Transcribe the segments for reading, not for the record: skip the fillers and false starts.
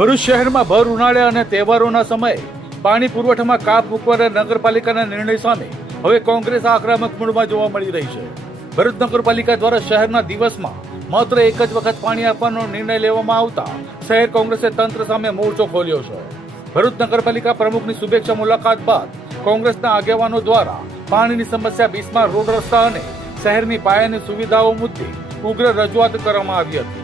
ભરૂચ શહેરમાં ભર ઉનાળે અને તહેવારોના સમયે પાણી પુરવઠામાં કાપ મૂકવાના નગરપાલિકાના નિર્ણય સામે હવે કોંગ્રેસ આક્રમક મૂડમાં જોવા મળી રહી છે. ભરૂચ નગરપાલિકા દ્વારા શહેરના દિવસમાં માત્ર એક જ વખત પાણી આપવાનો નિર્ણય લેવામાં આવતા શહેર કોંગ્રેસે તંત્ર સામે મોરચો ખોલ્યો છે. ભરૂચ નગરપાલિકા પ્રમુખની શુભેચ્છા મુલાકાત બાદ કોંગ્રેસના આગેવાનો દ્વારા પાણીની સમસ્યા, બિસ્માર રોડ રસ્તા અને શહેરની પાયાની સુવિધાઓ મુદ્દે ઉગ્ર રજૂઆત કરવામાં આવી હતી.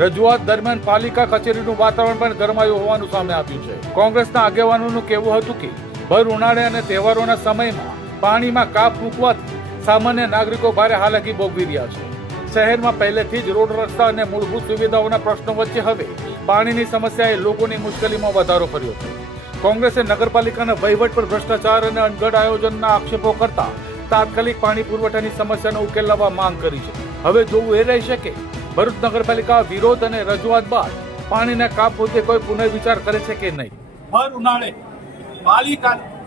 રજૂઆત દરમિયાન પાલિકા કચેરીનું વાતાવરણ પણ ગરમાયું હોવાનું સામે આવ્યું છે. કોંગ્રેસના આગેવાનોનું કહેવું હતું કે ભર ઉનાળે અને તહેવારોના સમયમાં પાણીમાં કાપ મૂકવાથી સામાન્ય નાગરિકો ભારે હાલાકી ભોગવી રહ્યા છે. શહેરમાં પહેલેથી જ રોડ રસ્તા અને મૂળભૂત સુવિધાઓના પ્રશ્નો વચ્ચે હવે પાણીની સમસ્યાએ લોકોની મુશ્કેલીમાં વધારો કર્યો છે. કોંગ્રેસે નગરપાલિકાના વહીવટ પર ભ્રષ્ટાચાર અને અણઘડ આયોજનના આક્ષેપો કરતા તાત્કાલિક પાણી પુરવઠાની સમસ્યાનો ઉકેલ લાવવા માંગ કરી છે. હવે જોવું એ રહેશે કે ભરૂચ નગરપાલિકા વિરોધ અને રજૂઆત બાદ પાણીના કાપ મુદ્દે કોઈ પુનર્વિચાર કરે છે કે નહીં. ભર ઉનાળે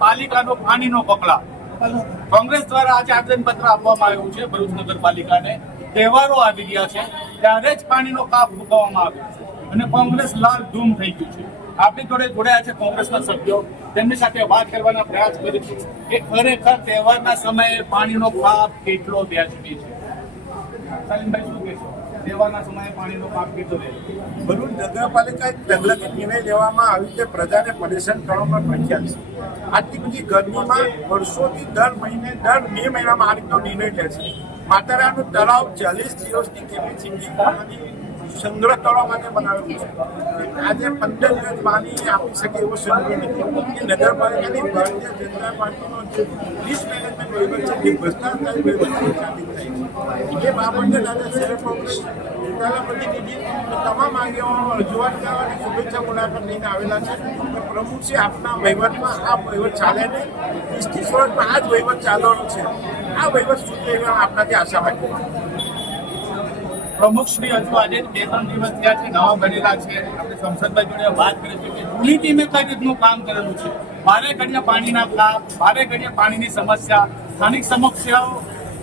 પાલિકાનો પાણીનો પકડા કોંગ્રેસ દ્વારા આજે આવેદનપત્ર આપવામાં આવ્યું છે. ભરૂચ નગરપાલિકાને તહેવારો આવી રહ્યા છે ત્યારે જ પાણીનો કાપ મૂકવામાં આવ્યો છે અને કોંગ્રેસ લાલ ધૂમ થઈ ગયું છે. આપણી જોડે જોડાયા છે કોંગ્રેસના સભ્યો, તેમની સાથે વાત કરવાના પ્રયાસ કરીશું કે ખરેખર તહેવારના સમયે પાણીનો કાપ કેટલો વ્યાજબી છે. સાલીમભાઈ, શું કહેશો? તહેવારના સમયે પાણીનો કાપ કેટલો વ્યાજબી? ભરૂચ નગરપાલિકા પહેલાથી નિર્ણય લેવામાં આવી કે પ્રજાને પરેશાન કરવામાં પ્રખ્યાત છે. આટલી બધી ગરમીમાં વર્ષોથી દર મે મહિનામાં આ રીતનો નિર્ણય લે છે. માતારાનું તળાવ 40 દિવસની કેપેસિટી સંગ્રહ કરવા માટે બનાવેલું છે. આજે 15 દિવસ પાણી આપી શકે એવો સંગ્રહ નથી. નગરપાલિકાની ભારતીય જનતા પાર્ટીનો જે મિસમેનેજમેન્ટ વહીવટ છે, જે ભ્રષ્ટાચારી વહીવટ છે, એ બાબતે આજે શહેર કોંગ્રેસ નેતાના પ્રતિનિધિ તમામ આગેવાનો રજૂઆત કરવા અને શુભેચ્છા મુલાકાત લઈને આવેલા છે. પ્રમુખ છે, આપના વહીવટમાં આ વહીવટ ચાલે નહીં. 30 વર્ષમાં આ જ વહીવટ ચાલવાનો છે. આ વહીવટ સુધી આપનાથી આશા રાખીએ. પ્રમુખ શ્રી હજુ આજે 2-3 દિવસ થયા છે, નવા બનેલા છે. આપણે સંસદભાઈ જોડે વાત કરી છે કે જૂની ટીમે કઈ રીતનું કામ કરેલું છે. ભારે ઘડીએ પાણીના કાપ, ભારે ઘડીએ પાણીની સમસ્યા, સ્થાનિક સમસ્યાઓ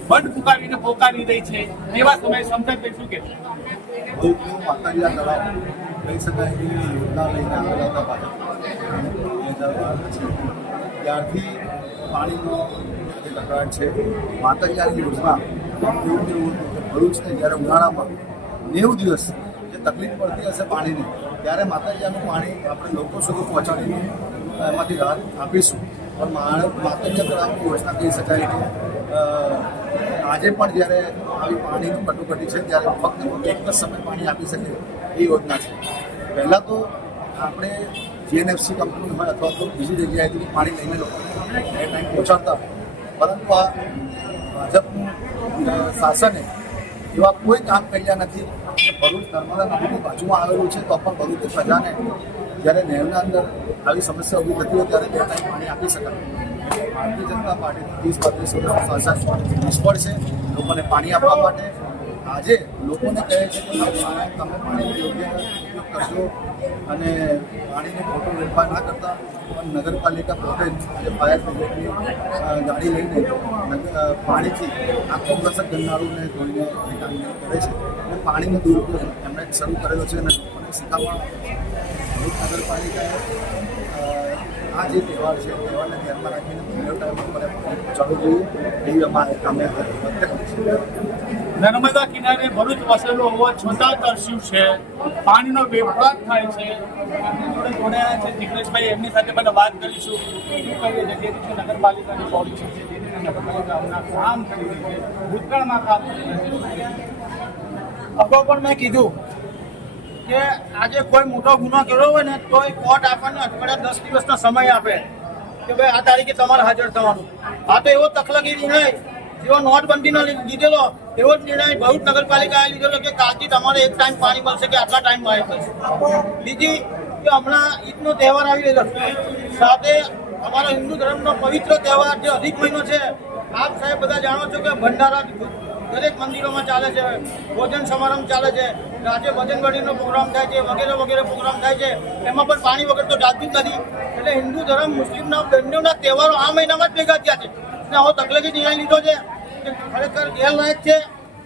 બંધ પુકારીને પોકારી રહી છે. એવા સમયે સંસદભાઈ શું કહેશે? માતાજીના તળાવ કહી શકાય કે યોજના લઈને આવેલા હતા ભાજપ 2012 ત્યારથી પાણીનો જે કકળાટ છે. માતાજીની યોજના ભરૂચને જ્યારે ઉનાળામાં 90 દિવસ જે તકલીફ પડતી હશે પાણીની, ત્યારે માતાજીનું પાણી આપણે લોકો સુધી પહોંચાડીને એમાંથી રાહત આપીશું. પણ માતાજી તળાવની યોજના કહી શકાય કે આજે પણ જ્યારે આવી પાણીની કટોકટી છે ત્યારે ફક્ત એક જ સમય પાણી આપી શકે એ યોજના છે. પહેલાં તો આપણે જીએનએફસી કંપની હોય અથવા તો બીજી જગ્યાએથી પાણી લઈને લોકોને એ ટાઈમ પહોંચાડતા, પરંતુ આ ભાજપનું શાસને એવા કોઈ કામ કર્યા નથી. ભરૂચ નર્મદા નદીની બાજુમાં આવેલું છે તો પણ ભરૂચની પ્રજાને જ્યારે નહેરના અંદર આવી સમસ્યા ઊભી થતી હોય ત્યારે 2 ટાઈમ પાણી આપી શકાય. ભારતીય જનતા પાર્ટીનું 30-35 વર્ષનું શાસન નિષ્ફળ છે લોકોને પાણી આપવા માટે. આજે લોકોને કહે છે કે તમે પાણીનો યોગ્ય ઉપયોગ કરજો અને પાણીનો ખોટો વેડફાર ના કરતા. પણ નગરપાલિકા પોતે આજે ફાયર બ્રિગેડની ગાડી લઈને પાણીથી આખો પ્રસંગ ગરનાળુને ધોઈને એ કામગીરી કરે છે. અને પાણીનો દુરુપયોગ એમણે શરૂ કરેલો છે અને લોકોને શીખામણ નગરપાલિકાએ આ જે તહેવાર છે તહેવારને ધ્યાનમાં રાખીને પહેલો ટાઈમ લોકોને પાણી પહોંચાડવું જોઈએ એવી અમે વ્યક્ત કરીશું. નર્મદા કિનારે ભરૂચ વસેલો હોવા છતાં તરસ્યું છે, પાણીનો વેપાર થાય છે. જોડાયા છે જિગ્નેશભાઈ, એમની સાથે પણ વાત કરીશું. શું કહીએ છે જે રીતે નગરપાલિકાની પોલિસી છે, જે રીતે નગરપાલિકા હમણાં કામ કરી રહી છે, ભૂતકાળમાં કામ કરી રહી છે. અગાઉ પણ મેં કીધું કે આજે કોઈ મોટો ગુનો કર્યો હોય ને તો એ કોર્ટ આપણને અઠવાડિયા 10 દિવસનો સમય આપે કે ભાઈ આ તારીખે તમારે હાજર થવાનું. આ તો એવો તકલકી નિર્ણય જેવો નોટબંધીનો લીધેલો એવો જ નિર્ણય ભરૂચ નગરપાલિકાએ લીધેલો કે કાલથી તમારે એક ટાઈમ પાણી મળશે કે આટલા ટાઈમ પાણી મળશે. બીજી કે હમણાં ઈદનો તહેવાર આવી રહ્યો છે, સાથે અમારો હિન્દુ ધર્મનો પવિત્ર તહેવાર જે અધિક મહિનો છે. આપ સાહેબ બધા જાણો છો કે ભંડારા દરેક મંદિરોમાં ચાલે છે, ભોજન સમારંભ ચાલે છે, રાજ્ય ભજન ગઢીનો પ્રોગ્રામ થાય છે, વગેરે વગેરે પ્રોગ્રામ થાય છે. એમાં પણ પાણી વગર તો ચાલતું જ નથી. એટલે હિન્દુ ધર્મ મુસ્લિમના બંનેના તહેવારો આ મહિનામાં જ ભેગા થયા છે. ને આવો તકલીફી નિર્ણય લીધો છે કે ખરેખર ગેરલાયક છે.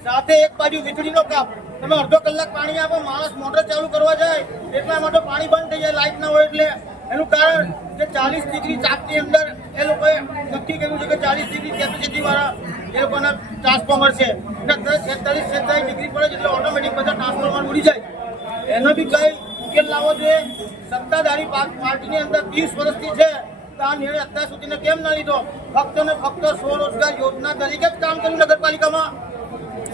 સાથે એક બાજુ વીજળીનો કાપ, તમે અડધો કલાક પાણી આપો, માણસ મોટર ચાલુ કરવા જાય એટલા માટે પાણી બંધ થઈ જાય, લાઇટ ના હોય એટલે. એનું કારણ કે 40 ડિગ્રી તાપની અંદર એ લોકોએ નક્કી કર્યું છે કે 40 ડિગ્રી કેપેસિટી વાળા એ લોકોના ટ્રાન્સફોર્મર છે. 46 ડિગ્રી પડે એટલે ઓટોમેટિક બધા ટ્રાન્સફોર્મર ઉડી જાય. એનો બી કઈ ઉકેલ લાવવો જોઈએ. સત્તાધારી પાર્ટીની અંદર 30 વર્ષથી છે, તો આ નિર્ણય અત્યાર સુધીને કેમ ના લીધો? ફક્ત ને ફક્ત સ્વરોજગાર યોજના તરીકે જ કામ કર્યું નગરપાલિકામાં.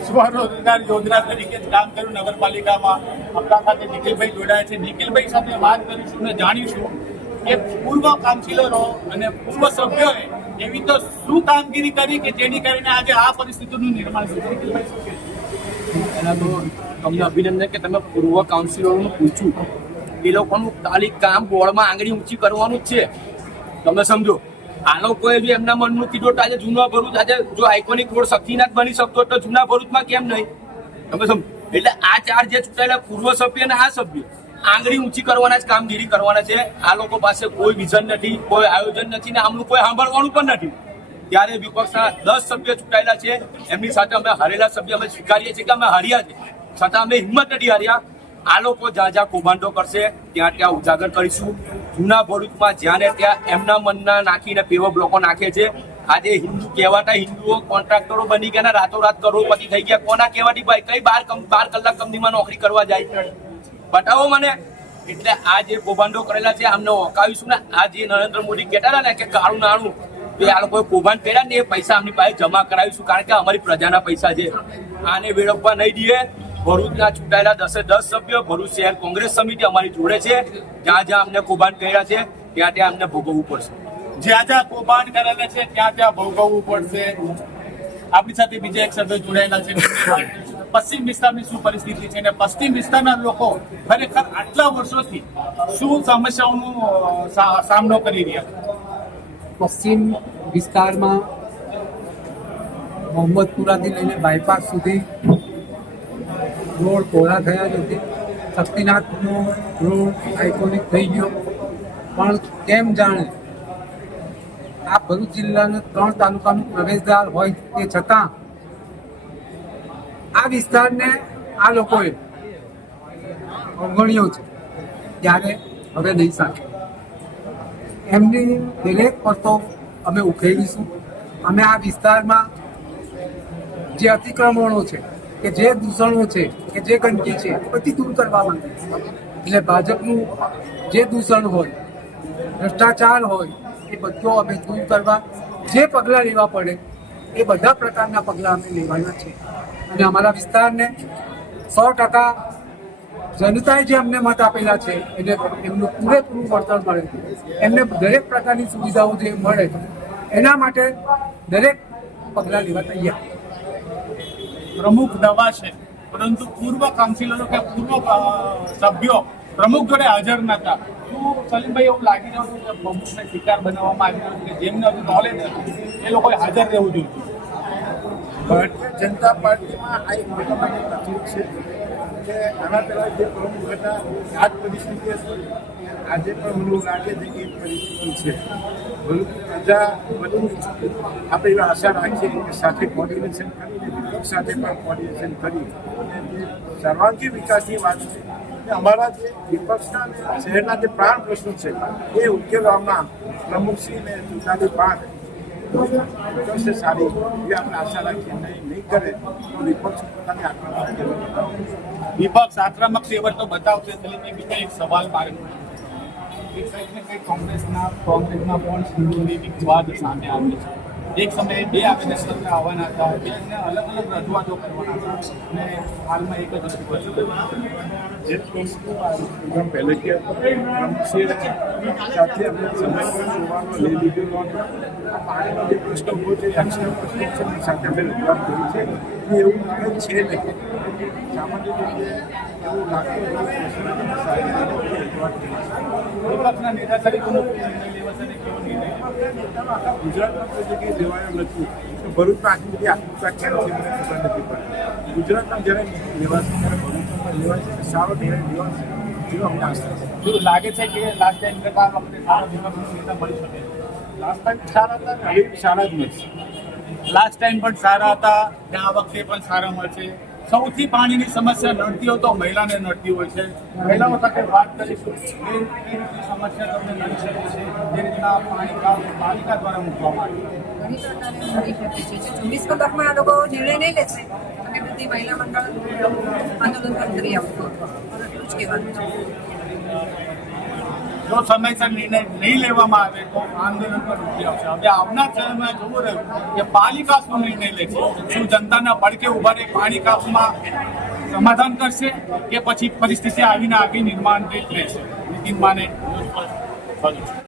સ્વરોજગાર યોજના તરીકે જ કામ કર્યું નગરપાલિકામાં. આપણા સાથે નિખિલભાઈ જોડાયા છે. નિખિલભાઈ સાથે વાત કરીશું અને જાણીશું કે પૂર્વ કાઉન્સિલરો અને પૂર્વ સભ્યોએ એવી તો શું કામગીરી કરી કે જેની કરીને આજે આ પરિસ્થિતિનું નિર્માણ થયું. નિખિલભાઈ શું કહેશો? એના તો તમને અભિનંદન કે તમે પૂર્વ કાઉન્સિલરોનું પૂછ્યું. એ લોકોનું ખાલી કામ બોર્ડમાં આંગળી ઊંચી કરવાનું જ છે. તમે સમજો, આ લોકોએ બી એમના મનનું કીધું આજે જૂના ભરૂચ, આજે જો આઇકોનિક રોડ શક્તિનાથ બની શકતો તો જૂના ભરૂચમાં કેમ નહીં? તમે સમજો, એટલે આ ચાર જે ચૂંટાયેલા પૂર્વ સભ્ય અને આ સભ્ય આંગળી ઊંચી કરવાના જ કામગીરી કરવાના છે. આ લોકો પાસે કોઈ વિઝન નથી, કોઈ આયોજન નથી ને આમનું કોઈ સાંભળવાનું પણ નથી. ત્યારે વિપક્ષના 10 સભ્ય ચૂંટાયેલા છે, એમની સાથે અમે હારેલા સભ્ય અમે સ્વીકારીએ છીએ કે અમે હાર્યા છે, છતાં અમે હિંમત નથી હાર્યા. આ લોકો જ્યાં જ્યાં કૌભાંડો કરશે ત્યાં ત્યાં ઉજાગર કરીશું. જૂના ભરૂચમાં જ્યાં ને ત્યાં એમના મનના નાખીને પેવો બ્લોકો નાખે છે. આજે હિન્દુ કહેવાતા હિન્દુઓ કોન્ટ્રાક્ટરો બની ગયા, રાતોરાત કરોડપતિ થઈ ગયા. કોના કહેવાથી ભાઈ કઈ 12 કલાક કંપનીમાં નોકરી કરવા જાય? બતાવો મને. એટલે આ જે કૌભાંડો કરેલા છે અમને ઓકાવીશું ને. આ જે નરેન્દ્ર મોદી કહેતા હતા ને કે કાળું નાણું, એ આ લોકોએ કૌભાંડ કર્યા ને એ પૈસા આમની પાસે જમા કરાવીશું, કારણ કે અમારી પ્રજાના પૈસા છે. આને વેડફવા નહીં દઈએ. ભરૂચના ચૂંટાયેલા 10 સભ્યો, ભરૂચ શહેર કોંગ્રેસ સમિતિ અમારી જોડે છે. જ્યાં જ્યાં અમને કૌભાંડ કર્યા છે ત્યાં ત્યાં અમને ભોગવવું પડશે. જ્યાં જ્યાં કૌભાંડ કરેલા છે ત્યાં ત્યાં ભોગવવું પડશે. આપણી સાથે બીજા એક સભ્ય જોડાયેલા છે. પશ્ચિમ વિસ્તારની શું પરિસ્થિતિ છે અને પશ્ચિમ વિસ્તારના લોકો ખરેખર આટલા વર્ષોથી શું સમસ્યાઓનો સામનો કરી રહ્યા? પશ્ચિમ વિસ્તારમાં મોહમ્મદપુરાથી લઈને બાયપાસ સુધી રોડ પહોળા થયા નથી. શક્તિનાથનો રોડ આઇકોનિક થઈ ગયો, પણ કેમ જાણે આ ભરૂચ જિલ્લાના 3 તાલુકાનું પ્રવેશદ્વાર હોય તે છતાં આ વિસ્તારને આ લોકોએ અવગણ્યો છે. ત્યારે હવે નહીં સાચું. એમની દરેક વસ્તુ અમે ઉકેલીશું. અમે આ વિસ્તારમાં જે અતિક્રમણો છે, કે જે દૂષણો છે, કે જે ગંદકી છે, બધી દૂર કરવા માંગે. એટલે ભાજપનું જે દૂષણ હોય, ભ્રષ્ટાચાર હોય, એ બધું અમે દૂર કરવા જે પગલાં લેવા પડે એ બધા પ્રકારના પગલાં અમે લેવાના છે. અને અમારા વિસ્તારને 100% જનતાએ જે અમને મત આપેલા છે એને એમનું પૂરેપૂરું વળતર મળે, એમને દરેક પ્રકારની સુવિધાઓ જે મળે એના માટે દરેક પગલાં લેવા તૈયાર. પ્રમુખ દવા છે, પરંતુ પૂર્વ કાઉન્સિલરો કે પૂર્વ સભ્યો પ્રમુખ જોડે હાજર નતા. શું સલીમભાઈ એવું લાગી રહ્યું છે કે પ્રમુખને શિકાર બનાવવામાં આવી રહ્યો છે કે જેમને હજુ નોલેજ નથી એ લોકોએ હાજર રહેવું જોઈએ? ભારતીય જનતા પાર્ટીમાં આ એક મોટા મોટી તકલીફ છે કે આના પહેલા જે પ્રમુખ હતા આ જ પરિસ્થિતિ હતી. આજે પણ મને લાગે છે કે એ પરિસ્થિતિ છે. પ્રજા બધી આપણે એવી આશા રાખીએ કે સાથે કોર્ડિનેશન કરીને વિપક્ષ સાથે પણ કોર્ડિનેશન કરી અને જે સર્વાંગી વિકાસની વાત છે કે અમારા જે વિપક્ષના અને શહેરના જે પ્રાણ પ્રશ્નો છે એ ઉકેલવામાં પ્રમુખશ્રીને ચૂંટાયેલી પાંખ વિપક્ષે સારી એવી આપણે આશા રાખીએ. નહીં કરે તો વિપક્ષ પોતાની આક્રમક વિપક્ષ આક્રમક તેવર તો બતાવશે. સલીમભાઈ બીજા એક સવાલ મારે કંઈક ને કંઈક કોંગ્રેસના પણ સિંધુની વિવાદ સામે આવે છે. એક સમયે 2 આવેદનપત્ર આવવાના હતા, બેને અલગ અલગ રજૂઆતો કરવાના હતા અને હાલમાં એક જ રજૂઆત જે વસ્તુ પ્રોગ્રામ પહેલેથી પ્રમુખશ્રીએ સાથે આપણે સમય પર જોવાનો લઈ લીધેલો પાણીનો જે પ્રશ્ન ઉભો છે એક્સ્ટ્રા પ્રશ્નો છે એની સાથે અમે રજૂઆત કરી છે. એવું કંઈ છે નહીં. સામાન્ય રીતે એવું લાગતું સારી રીતે રજૂઆત કરી છે. વિપક્ષના નેતા તરીકેનો નિર્ણય લેવાશે અને કેવો નિર્ણય? ગુજરાતમાં કોઈ જગ્યાએ લેવાયો નથી. ભરૂચમાં આટલી બધી આત્મકતા કેમ છે મને ખબર નથી પડતી. ગુજરાતમાં જ્યારે લેવાશે ત્યારે ભરૂચમાં લેવાય છે, સારો નિર્ણય લેવાશે એવો અમને આશા છે. શું લાગે છે કે લાસ્ટ ટાઈમ કરતા આ વખતે સારો વિપક્ષનો નેતા મળી શકે? લાસ્ટ ટાઈમ સારા હતા ને હવે સારા જ મળશે. લાસ્ટ ટાઈમ પણ સારા હતા ને આ વખતે પણ સારા મળશે. સૌથી પાણીની સમસ્યા નડતી હોય તો મહિલાને નડતી હોય છે. મહિલાઓ સાથે વાત કરીશું કે કઈ રીતની સમસ્યા તમને નડી શકે છે, જે રીતના પાલિકા દ્વારા મૂકવામાં આવી. ઘણી પ્રકારે મળી શકે છે. જો 24 કલાકમાં આ લોકો નિર્ણય નહીં લેશે અમે બધી મહિલા મંડળ આંદોલન પણ કરી આપશું. એટલું જ કહેવાનું છે. જો સમયસર નિર્ણય નહીં લેવામાં આવે તો આંદોલન પર ઉઠી આવશે. હવે આવનાર સમયમાં જોવું રહ્યું કે પાલિકા શું નિર્ણય લે છે. શું જનતાના પડકે ઉભા રહી પાણી કાપમાં સમાધાન કરશે કે પછી પરિસ્થિતિ આવીને આવી નિર્માણ રહેશે. નીતિન માને.